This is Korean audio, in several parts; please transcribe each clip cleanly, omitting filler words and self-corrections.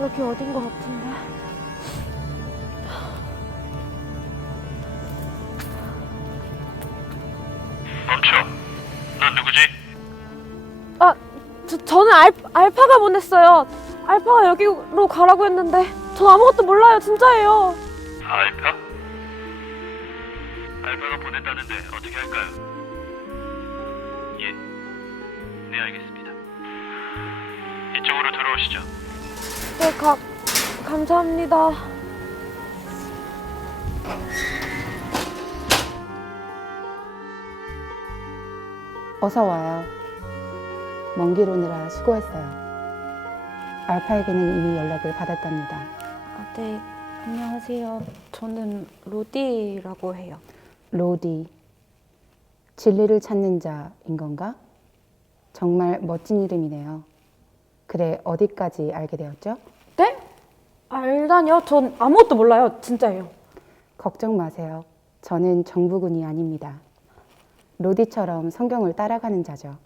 여기 어딘 것 같은데. 멈춰. 넌 누구지? 아, 저는 알파가 보냈어요. 알파가 여기로 가라고 했는데 전 아무것도 몰라요. 진짜예요. 알파? 알파가 보낸다는데 어떻게 할까요? 예. 네, 알겠습니다. 이쪽으로 들어오시죠. 네, 감사합니다. 어서 와요. 먼 길 오느라 수고했어요. 알파에게는 이미 연락을 받았답니다. 아, 네, 안녕하세요. 저는 로디라고 해요. 로디. 진리를 찾는 자인 건가? 정말 멋진 이름이네요. 그래, 어디까지 알게 되었죠? 네? 알다니요? 전 아무것도 몰라요. 진짜예요. 걱정 마세요. 저는 정부군이 아닙니다. 로디처럼 성경을 따라가는 자죠.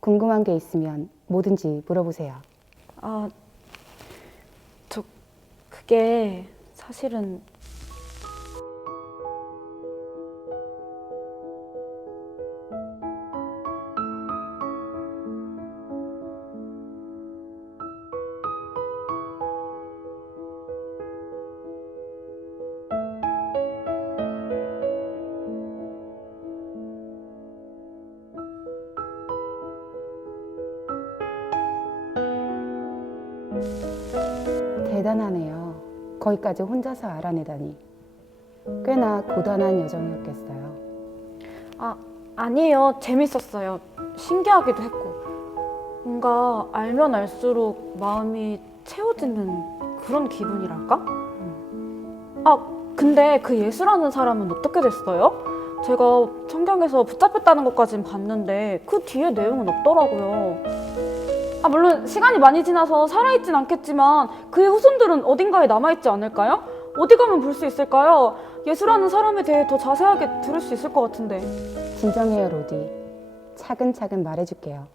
궁금한 게 있으면 뭐든지 물어보세요. 아, 그게 사실은 대단하네요. 거기까지 혼자서 알아내다니. 꽤나 고단한 여정이었겠어요. 아니에요. 재밌었어요. 신기하기도 했고. 뭔가 알면 알수록 마음이 채워지는 그런 기분이랄까? 근데 그 예수라는 사람은 어떻게 됐어요? 제가 성경에서 붙잡혔다는 것까진 봤는데 그 뒤에 내용은 없더라고요. 물론 시간이 많이 지나서 살아있진 않겠지만 그의 후손들은 어딘가에 남아있지 않을까요? 어디 가면 볼 수 있을까요? 예수라는 사람에 대해 더 자세하게 들을 수 있을 것 같은데. 진정해요, 로디. 차근차근 말해줄게요.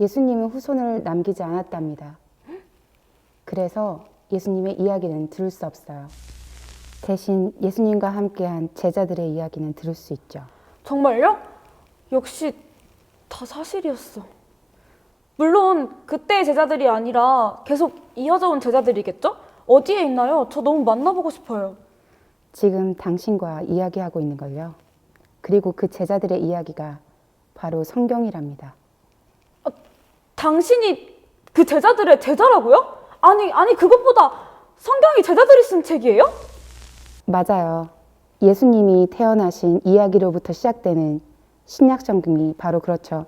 예수님은 후손을 남기지 않았답니다. 그래서 예수님의 이야기는 들을 수 없어요. 대신 예수님과 함께한 제자들의 이야기는 들을 수 있죠. 정말요? 역시 다 사실이었어. 물론 그때의 제자들이 아니라 계속 이어져 온 제자들이겠죠? 어디에 있나요? 저 너무 만나보고 싶어요. 지금 당신과 이야기하고 있는 걸요. 그리고 그 제자들의 이야기가 바로 성경이랍니다. 당신이 그 제자들의 제자라고요? 아니 그것보다 성경이 제자들이 쓴 책이에요? 맞아요. 예수님이 태어나신 이야기로부터 시작되는 신약 성경이 바로 그렇죠.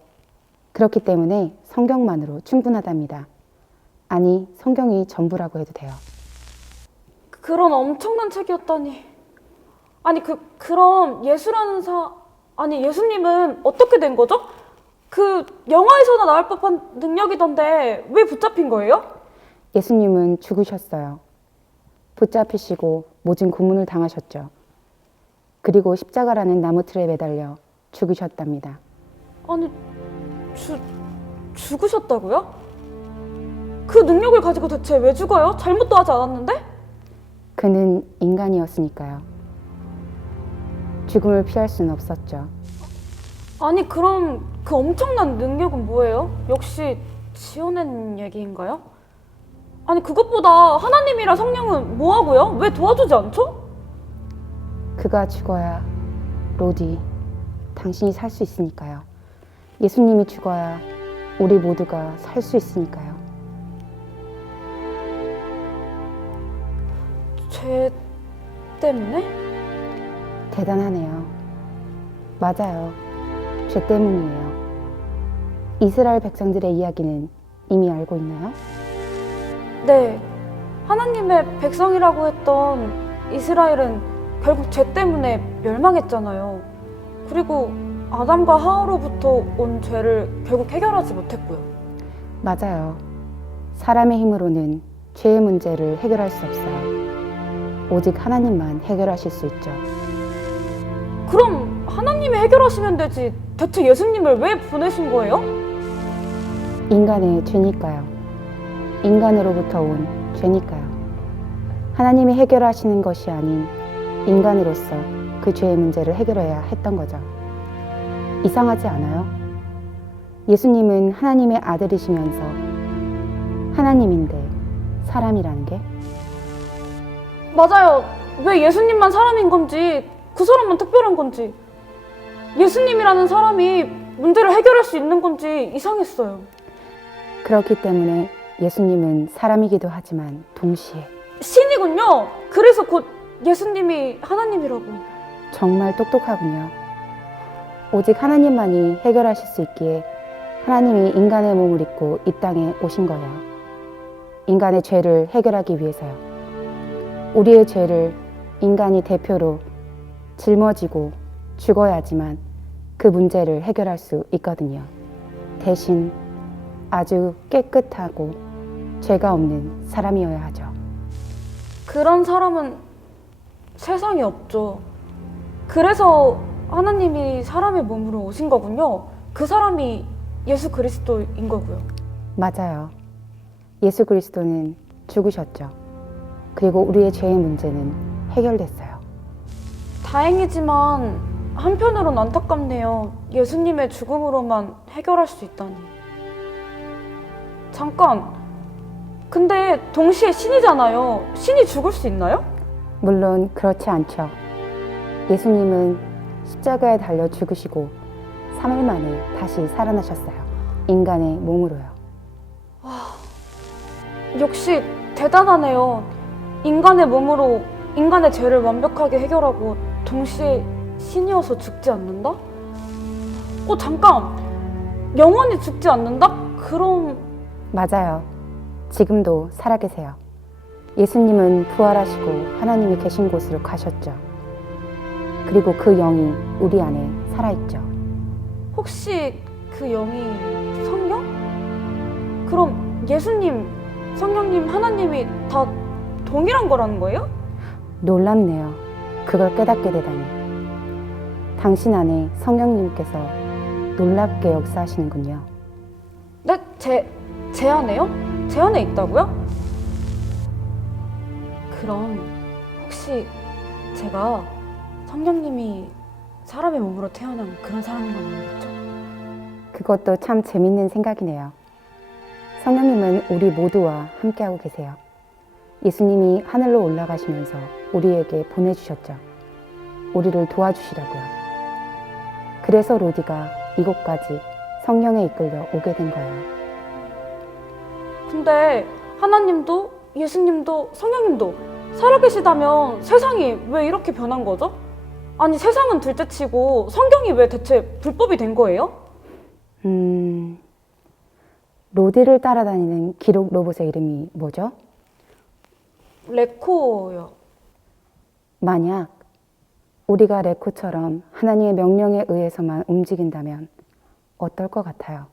그렇기 때문에 성경만으로 충분하답니다. 아니, 성경이 전부라고 해도 돼요. 그런 엄청난 책이었다니. 그럼 예수님은 어떻게 된 거죠? 그 영화에서나 나올 법한 능력이던데 왜 붙잡힌 거예요? 예수님은 죽으셨어요. 붙잡히시고 모진 고문을 당하셨죠. 그리고 십자가라는 나무틀에 매달려 죽으셨답니다. 아니, 죽으셨다고요? 그 능력을 가지고 대체 왜 죽어요? 잘못도 하지 않았는데? 그는 인간이었으니까요. 죽음을 피할 수는 없었죠. 아니, 그럼 그 엄청난 능력은 뭐예요? 역시 지어낸 얘기인가요? 아니, 그것보다 하나님이랑 성령은 뭐하고요? 왜 도와주지 않죠? 그가 죽어야 로디, 당신이 살 수 있으니까요. 예수님이 죽어야 우리 모두가 살 수 있으니까요. 죄 때문에? 대단하네요. 맞아요. 죄 때문이에요. 이스라엘 백성들의 이야기는 이미 알고 있나요? 네. 하나님의 백성이라고 했던 이스라엘은 결국 죄 때문에 멸망했잖아요. 그리고 아담과 하와로부터 온 죄를 결국 해결하지 못했고요. 맞아요. 사람의 힘으로는 죄의 문제를 해결할 수 없어요. 오직 하나님만 해결하실 수 있죠. 그럼 하나님이 해결하시면 되지. 대체 예수님을 왜 보내신 거예요? 인간의 죄니까요. 인간으로부터 온 죄니까요. 하나님이 해결하시는 것이 아닌 인간으로서 그 죄의 문제를 해결해야 했던 거죠. 이상하지 않아요? 예수님은 하나님의 아들이시면서 하나님인데 사람이라는 게? 맞아요. 왜 예수님만 사람인 건지, 그 사람만 특별한 건지, 예수님이라는 사람이 문제를 해결할 수 있는 건지 이상했어요. 그렇기 때문에 예수님은 사람이기도 하지만 동시에 신이군요. 그래서 곧 예수님이 하나님이라고. 정말 똑똑하군요. 오직 하나님만이 해결하실 수 있기에 하나님이 인간의 몸을 입고 이 땅에 오신 거예요. 인간의 죄를 해결하기 위해서요. 우리의 죄를 인간이 대표로 짊어지고 죽어야지만 그 문제를 해결할 수 있거든요. 대신 아주 깨끗하고 죄가 없는 사람이어야 하죠. 그런 사람은 세상에 없죠. 그래서 하나님이 사람의 몸으로 오신 거군요. 그 사람이 예수 그리스도인 거고요. 맞아요. 예수 그리스도는 죽으셨죠. 그리고 우리의 죄의 문제는 해결됐어요. 다행이지만 한편으론 안타깝네요. 예수님의 죽음으로만 해결할 수 있다니. 잠깐. 근데 동시에 신이잖아요. 신이 죽을 수 있나요? 물론 그렇지 않죠. 예수님은 십자가에 달려 죽으시고 3일 만에 다시 살아나셨어요. 인간의 몸으로요. 역시 대단하네요. 인간의 몸으로 인간의 죄를 완벽하게 해결하고 동시에 신이어서 죽지 않는다? 잠깐! 영원히 죽지 않는다? 그럼 맞아요. 지금도 살아계세요. 예수님은 부활하시고 하나님이 계신 곳으로 가셨죠. 그리고 그 영이 우리 안에 살아있죠. 혹시 그 영이 성령? 그럼 예수님, 성령님, 하나님이 다 동일한 거라는 거예요? 놀랍네요. 그걸 깨닫게 되다니. 당신 안에 성령님께서 놀랍게 역사하시는군요. 네? 제 안에요? 제 안에 있다고요? 그럼 혹시 제가 성령님이 사람의 몸으로 태어난 그런 사람인 건 아니겠죠? 그것도 참 재밌는 생각이네요. 성령님은 우리 모두와 함께하고 계세요. 예수님이 하늘로 올라가시면서 우리에게 보내주셨죠. 우리를 도와주시라고요. 그래서 로디가 이곳까지 성령에 이끌려 오게 된 거예요. 근데 하나님도 예수님도 성령님도 살아계시다면 세상이 왜 이렇게 변한 거죠? 아니 세상은 둘째치고 성경이 왜 대체 불법이 된 거예요? 로디를 따라다니는 기록 로봇의 이름이 뭐죠? 레코요. 만약 우리가 레코처럼 하나님의 명령에 의해서만 움직인다면 어떨 것 같아요?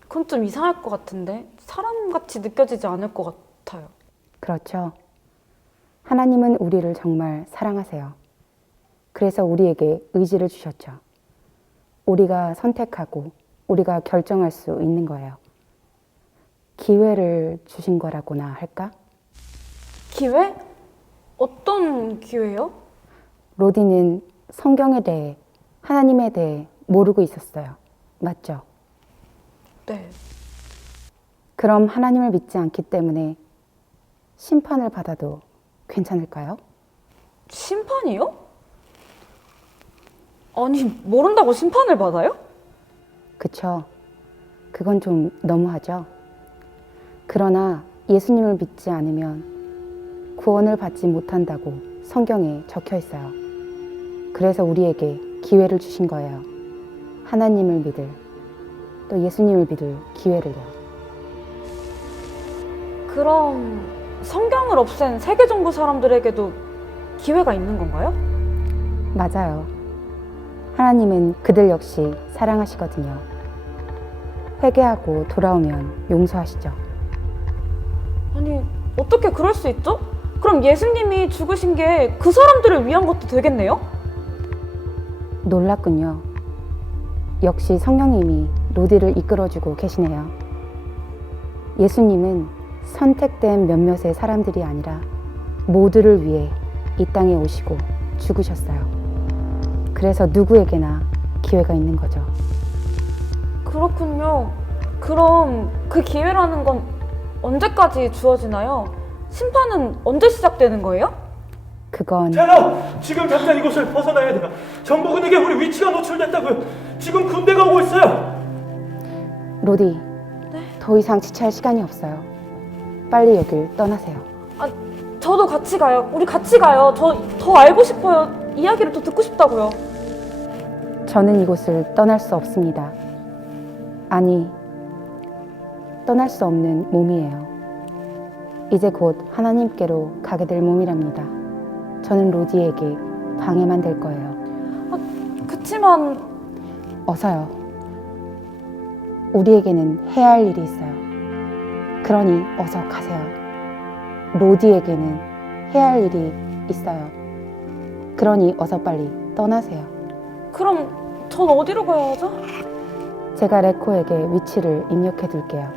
그건 좀 이상할 것 같은데 사람같이 느껴지지 않을 것 같아요. 그렇죠. 하나님은 우리를 정말 사랑하세요. 그래서 우리에게 의지를 주셨죠. 우리가 선택하고 우리가 결정할 수 있는 거예요. 기회를 주신 거라고나 할까? 기회? 어떤 기회요? 로디는 성경에 대해, 하나님에 대해 모르고 있었어요. 맞죠? 네. 그럼 하나님을 믿지 않기 때문에 심판을 받아도 괜찮을까요? 심판이요? 아니 모른다고 심판을 받아요? 그쵸. 그건 좀 너무하죠. 그러나 예수님을 믿지 않으면 구원을 받지 못한다고 성경에 적혀 있어요. 그래서 우리에게 기회를 주신 거예요. 하나님을 믿을, 또 예수님을 믿을 기회를요. 그럼 성경을 없앤 세계 종교 사람들에게도 기회가 있는 건가요? 맞아요. 하나님은 그들 역시 사랑하시거든요. 회개하고 돌아오면 용서하시죠. 아니 어떻게 그럴 수 있죠? 그럼 예수님이 죽으신 게 그 사람들을 위한 것도 되겠네요? 놀랍군요. 역시 성령님이 로디를 이끌어주고 계시네요. 예수님은 선택된 몇몇의 사람들이 아니라 모두를 위해 이 땅에 오시고 죽으셨어요. 그래서 누구에게나 기회가 있는 거죠. 그렇군요. 그럼 그 기회라는 건 언제까지 주어지나요? 심판은 언제 시작되는 거예요? 그건 텔러! 지금 당장 이곳을 벗어나야 돼요. 정보군에게 우리 위치가 노출됐다고요. 지금 군대가 오고 있어요. 로디, 더 이상 지체할 시간이 없어요. 빨리 여길 떠나세요. 아, 저도 같이 가요. 우리 같이 가요. 저 더 알고 싶어요. 이야기를 더 듣고 싶다고요. 저는 이곳을 떠날 수 없습니다. 아니, 떠날 수 없는 몸이에요. 이제 곧 하나님께로 가게 될 몸이랍니다. 저는 로디에게 방해만 될 거예요. 그치만 어서요. 우리에게는 해야 할 일이 있어요. 그러니 어서 가세요. 로디에게는 해야 할 일이 있어요. 그러니 어서 빨리 떠나세요. 그럼 전 어디로 가야 하죠? 제가 레코에게 위치를 입력해 둘게요.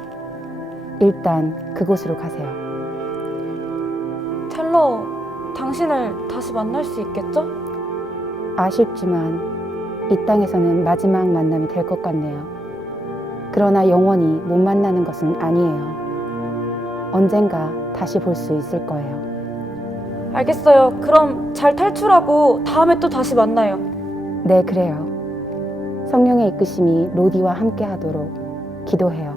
일단 그곳으로 가세요. 텔러, 당신을 다시 만날 수 있겠죠? 아쉽지만 이 땅에서는 마지막 만남이 될 것 같네요. 그러나 영원히 못 만나는 것은 아니에요. 언젠가 다시 볼 수 있을 거예요. 알겠어요. 그럼 잘 탈출하고 다음에 또 다시 만나요. 네, 그래요. 성령의 이끄심이 로디와 함께 하도록 기도해요.